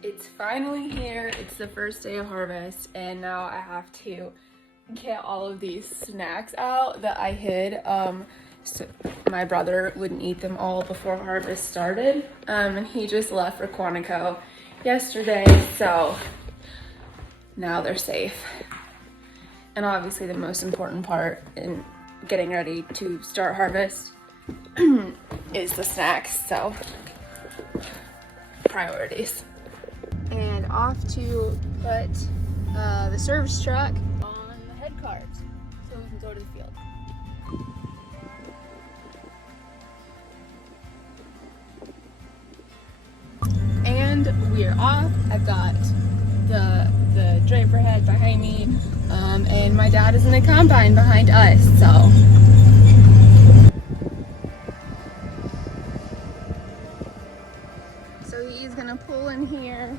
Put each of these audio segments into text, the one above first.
It's finally here. It's the first day of harvest, and now I have to get all of these snacks out that I hid. So my brother wouldn't eat them all before harvest started, and he just left for Quantico yesterday, so now they're safe. And obviously the most important part in getting ready to start harvest is the snacks, so priorities. And off to put the service truck on the head cart so we can go to the field. And we are off. I've got the draper head behind me, and my dad is in the combine behind us, so he's gonna pull in here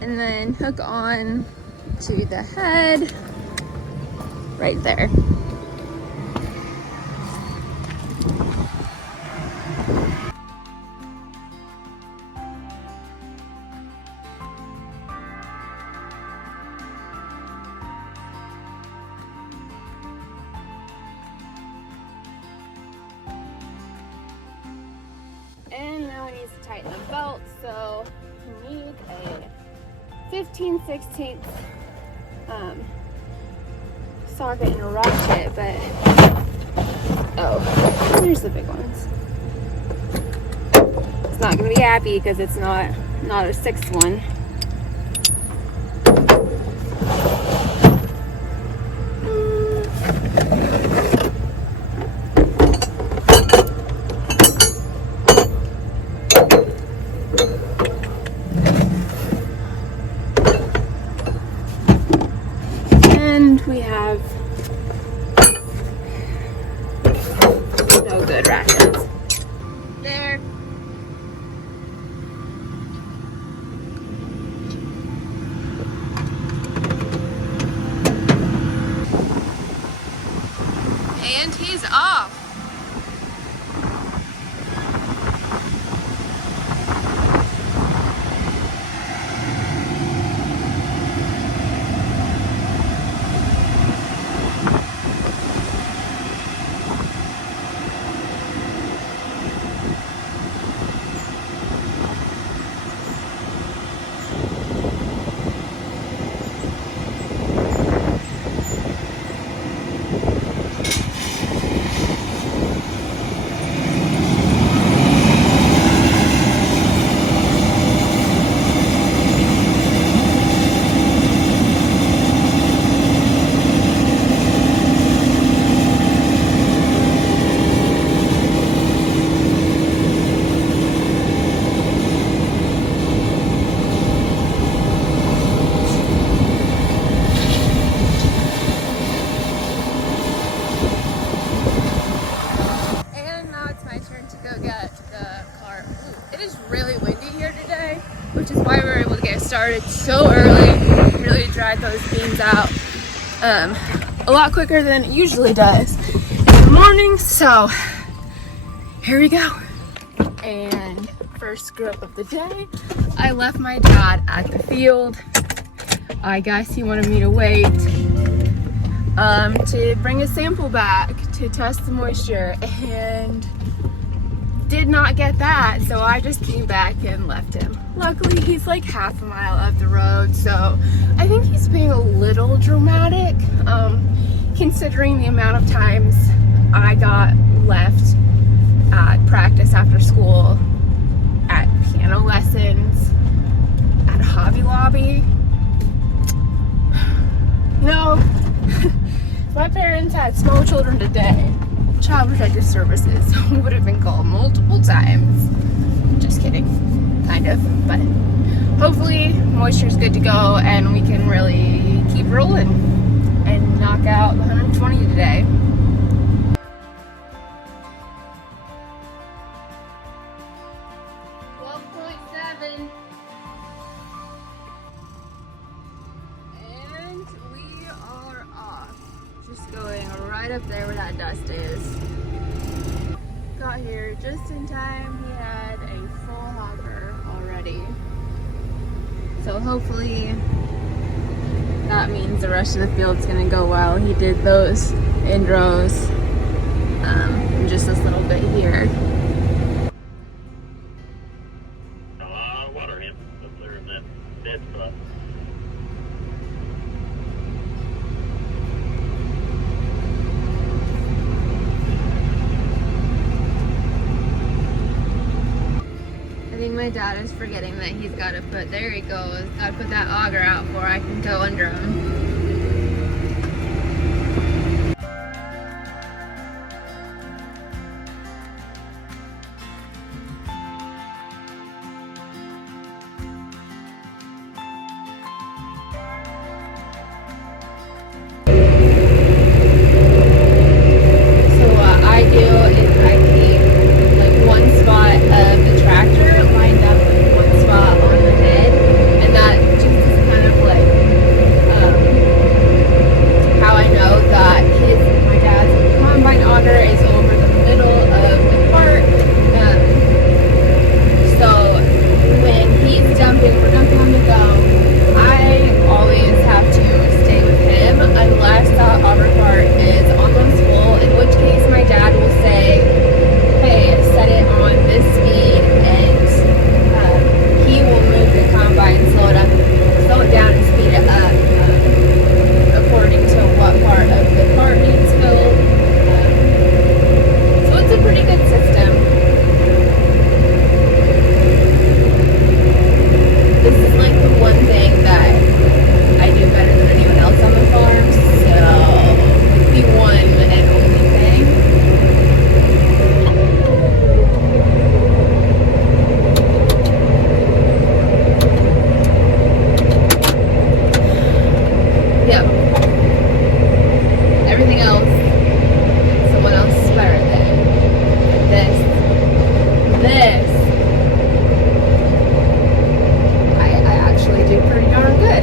and then hook on to the head right there. And now he needs to tighten the belt, so he needs a 15/16 socket and a ratchet, but oh, there's the big ones. It's not gonna be happy because it's not a 6th one. We have no good ratchets. There. And he's off. Which is why we were able to get started so early, really dried those beans out a lot quicker than it usually does in the morning. So here we go. And first grub of the day, I left my dad at the field. I guess he wanted me to wait to bring a sample back to test the moisture, and did not get that, so I just came back and left him. Luckily, he's like half a mile up the road, so I think he's being a little dramatic, considering the amount of times I got left at practice after school, at piano lessons, at Hobby Lobby. You know, if my parents had small children today, Child Protective Services would have been called multiple times. Just kidding, kind of, but hopefully moisture's good to go and we can really keep rolling and knock out the 120 today. Right up there where that dust is. Got here just in time. He had a full hopper already. So hopefully that means the rest of the field's gonna go well. He did those in rows, just this little bit here. Water him up there in that dead spot. I think my dad is forgetting that he's got to put, there he goes, got to put that auger out before I can go under him. This, I actually do pretty darn good.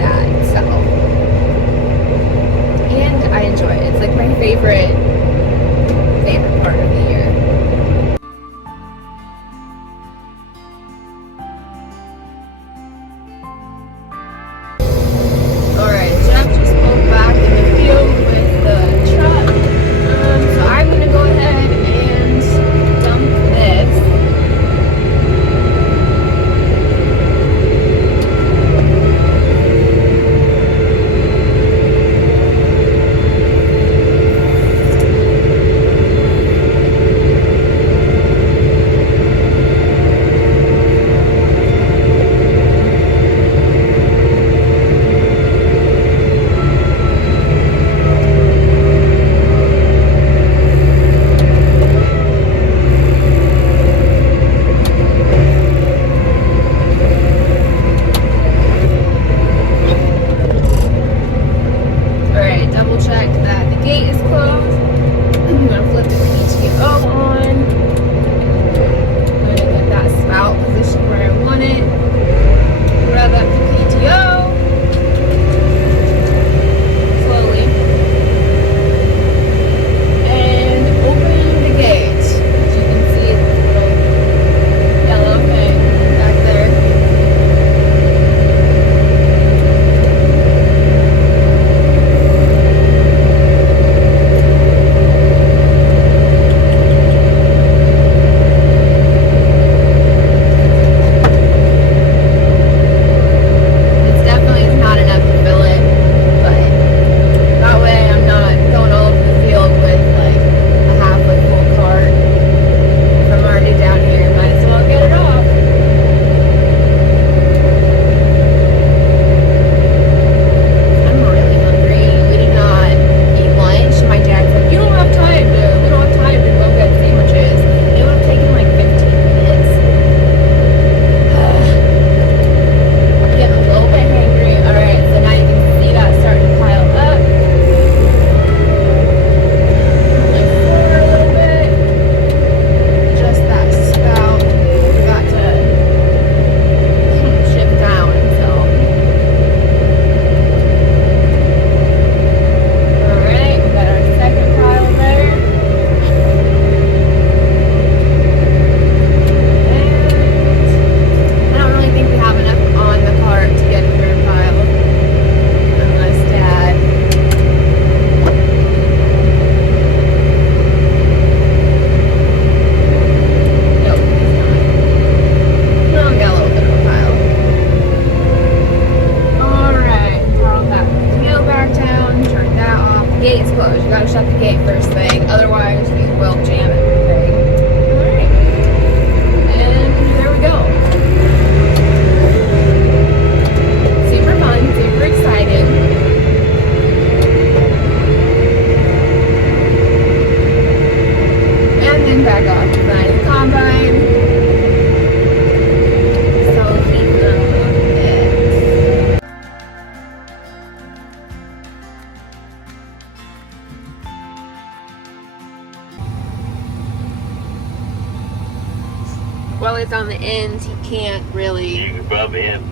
because on the ends he can't really. You could probably have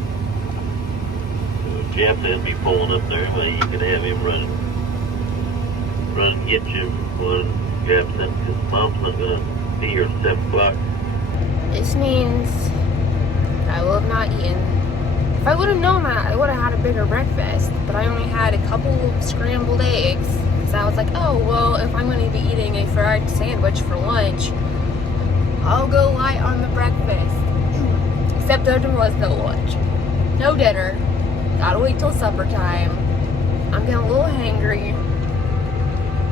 Jeff that'd be pulling up there. Well, you could have him run get you one. Grab something because Mom's not gonna be here at 7 o'clock. This means I will have not eaten. If I would have known that, I would have had a bigger breakfast. But I only had a couple scrambled eggs. So I was like, oh, well, if I'm going to be eating a fried sandwich for lunch, I'll go light on the breakfast. Except there was no lunch. No dinner. Gotta wait till supper time. I'm getting a little hangry.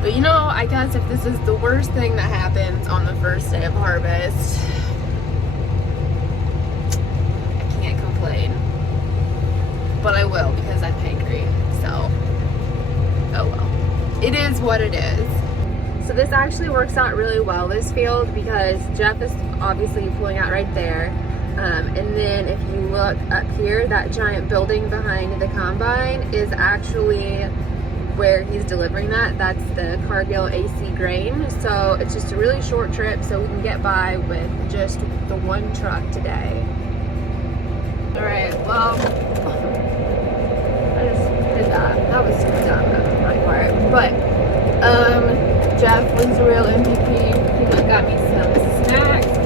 But you know, I guess if this is the worst thing that happens on the first day of harvest, I can't complain. But I will because I'm hangry. So, oh well. It is what it is. So this actually works out really well, this field, because Jeff is obviously pulling out right there. And then if you look up here, that giant building behind the combine is actually where he's delivering that. That's the Cargill AC grain. So it's just a really short trip, so we can get by with just the one truck today. All right, well, I just did that. That was dumb on my part. But Jeff was the real MVP. He got me some snacks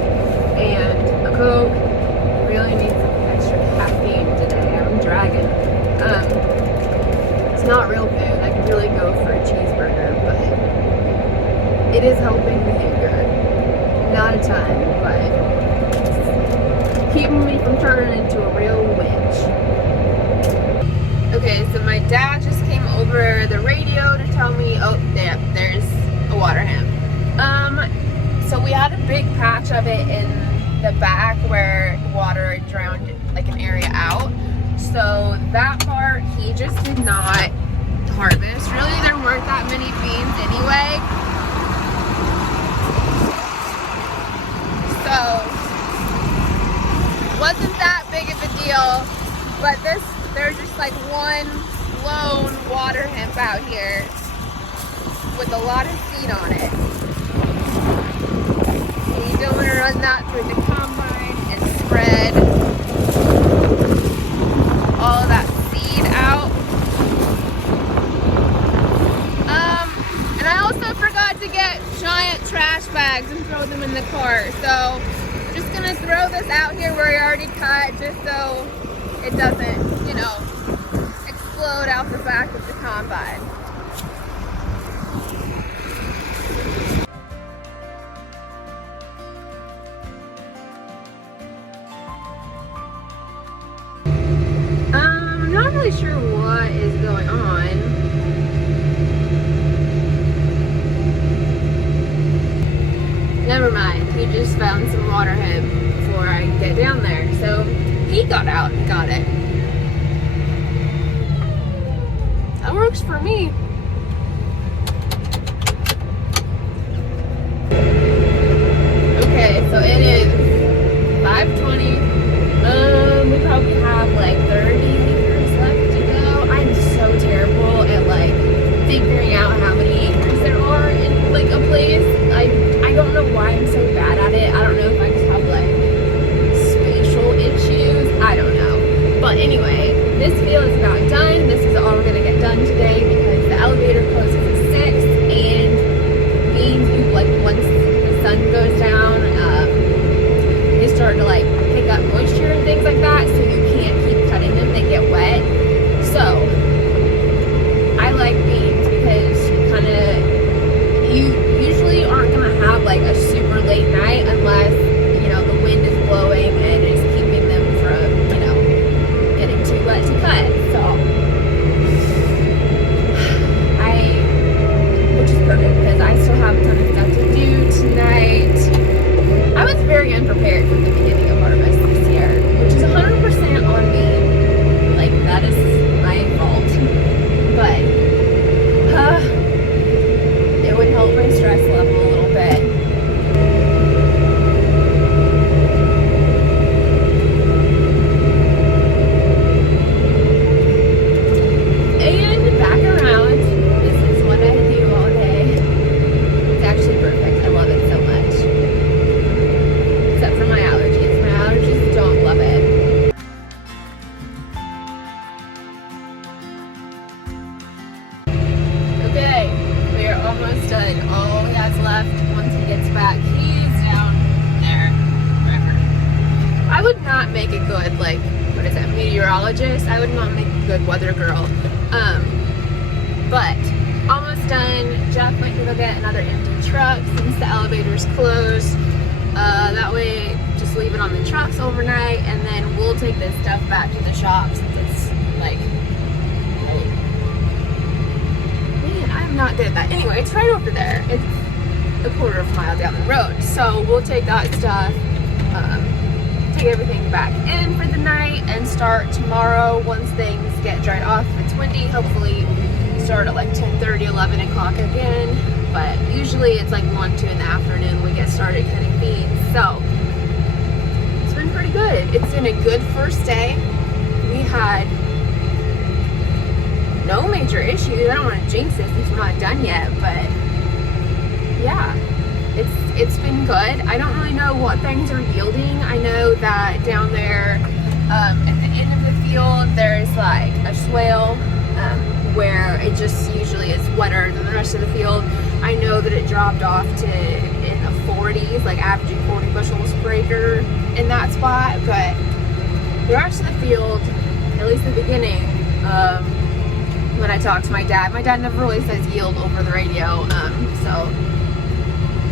and a Coke. Really need some extra caffeine today. I'm dragging. It's not real food. I could really go for a cheeseburger, but it is helping the hunger. Not a ton, but it's keeping me from turning into a real witch. Okay, so my dad just came over the radio to tell me, oh, there's a water hemp. So we had a big patch of it in the back where water drowned like an area out. So that part he just did not harvest. Really, there weren't that many beans anyway. So wasn't that big of a deal. But there's just like one lone water hemp out here with a lot of seed on it. So you don't want to run that through the combine and spread all of that seed out. And I also forgot to get giant trash bags and throw them in the car. So just gonna throw this out here where I already cut, just so it doesn't, you know, explode out the back of the combine. I'm not really sure what is going on. Never mind, he just found some water hemp before I get down there. So he got out and got it. That works for me. Okay, so it is 5:20. We probably have like 30 acres left to go. I'm so terrible at like figuring out how many acres there are in like a place. I don't know why I'm so bad at it. I don't know if I just have like spatial issues. I don't know. But anyway, this field is about done. This is all we're gonna get done today because the elevator closes at 6, and beans, like once the sun goes down, they start to like pick up moisture and things like that, so you can't keep cutting them, they get wet. So I like beans because you usually aren't gonna have like a super late night unless, you know, the wind is blowing and it's keeping them from, you know, getting too wet to cut. So almost done. All he has left once he gets back, he's down there forever. I would not make a good, like, what is that, meteorologist? I would not make a good weather girl. But almost done. Jeff went to go get another empty truck since the elevator's closed. That way, just leave it on the trucks overnight, and then we'll take this stuff back to the shop since it's like, man, I'm not good at that. Anyway, it's right over there. It's a quarter of a mile down the road. So we'll take that stuff, take everything back in for the night, and start tomorrow once things get dried off. If it's windy, hopefully start at like 10:30, 11 o'clock again. But usually it's like 1, 2 in the afternoon we get started cutting beans. So it's been pretty good. It's been a good first day. We had no major issues. I don't want to jinx it since we're not done yet, but yeah, it's been good. I don't really know what things are yielding. I know that down there at the end of the field there's like a swale where it just usually is wetter than the rest of the field. I know that it dropped off to in the 40s, like averaging 40 bushels per acre in that spot, but the rest of the field, at least the beginning, when I talked to my dad never really says yield over the radio, so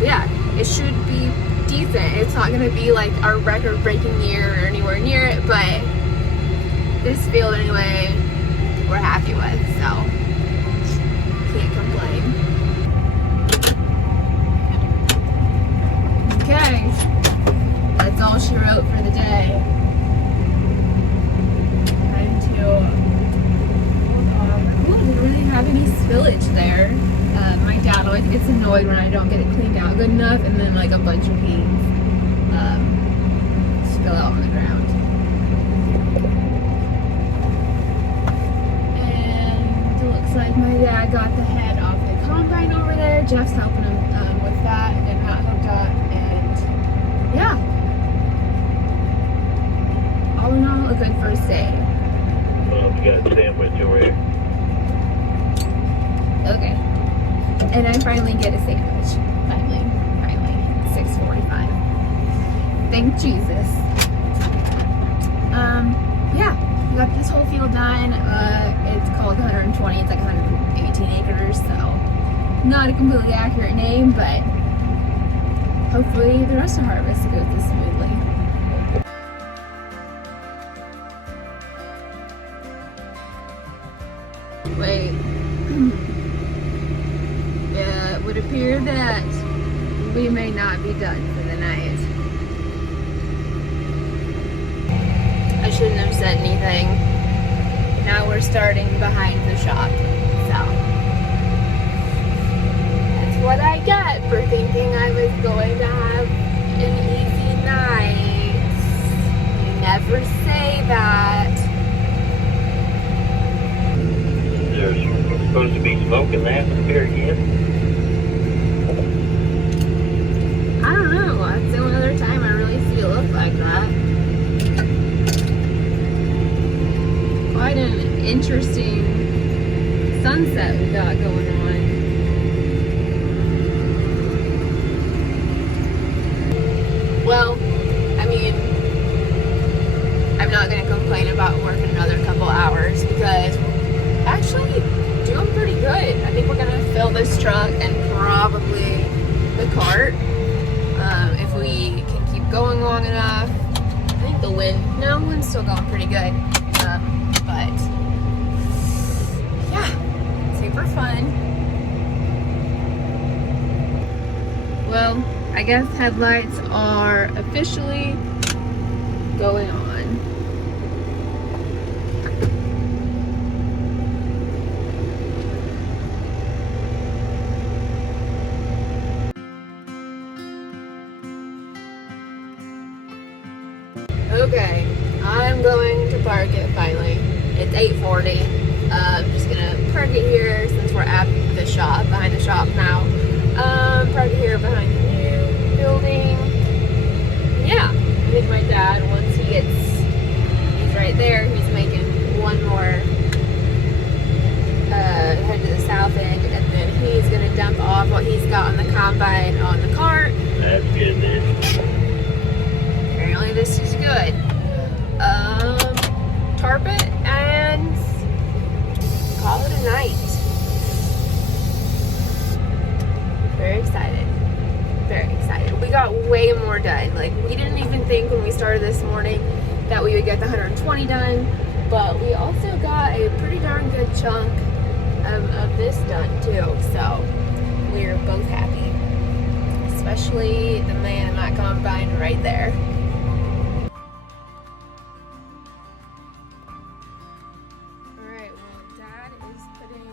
yeah, it should be decent. It's not going to be like our record-breaking year or anywhere near it, but this field anyway, we're happy with, so can't complain. Okay, that's all she wrote for the day. Time to hold on. Ooh, didn't really have any spillage there. My dad always gets annoyed when I don't get it cleaned out good enough, and then like a bunch of beans spill out on the ground. And it looks like my dad got the head off the combine over there. Jeff's helping him with that and that hooked up, and yeah, all in all, a good first day. We got a sandwich over here. Okay. And I finally get a sandwich. Finally. 6:45. Thank Jesus. Yeah, we got this whole field done. It's called 120. It's like 118 acres, so not a completely accurate name, but hopefully the rest of harvest goes this smoothly. Wait. Yeah, it would appear that we may not be done for the night. I shouldn't have said anything. Now we're starting behind the shop, so that's what I get for thinking I was going to have an easy night. You never say that. There's supposed to be smoke in the atmosphere again. I don't know. That's the only other time I really see it look like that. Quite an interesting sunset we got going on. Well, I mean, I'm not going to complain about working another couple hours because actually doing pretty good. I think we're going to fill this truck and probably the cart if we can keep going long enough. I think the wind's still going pretty good, but yeah, super fun. Well, I guess headlights are officially going on. Okay, I'm going to park it finally. It's 8:40. I'm just gonna park it here since we're at the shop, behind the shop now. Park it here behind the new building. Yeah, I think my dad, once he's right there, he's making one more head to the south end, and then he's gonna dump way more done. Like, we didn't even think when we started this morning that we would get the 120 done, but we also got a pretty darn good chunk of this done too, so we're both happy, especially the man in that combine right there. Alright, well, Dad is putting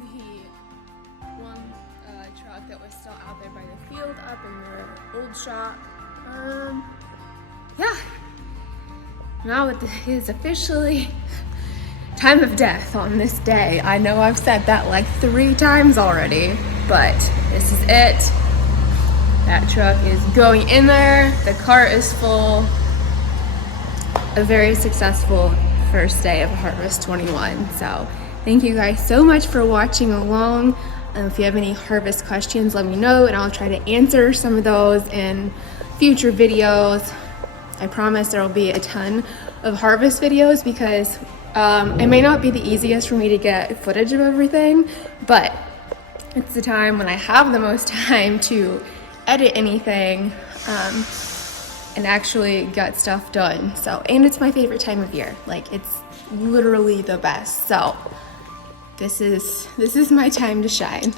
the one truck that was still out there by the field up in the old shop. Yeah. Now it is officially time of death on this day. I know I've said that like 3 times already, but this is it. That truck is going in there. The cart is full. A very successful first day of Harvest 21. So thank you guys so much for watching along. If you have any harvest questions, let me know and I'll try to answer some of those in future videos. I promise there will be a ton of harvest videos because it may not be the easiest for me to get footage of everything, but it's the time when I have the most time to edit anything and actually get stuff done. So, and it's my favorite time of year. Like, it's literally the best. So this is my time to shine.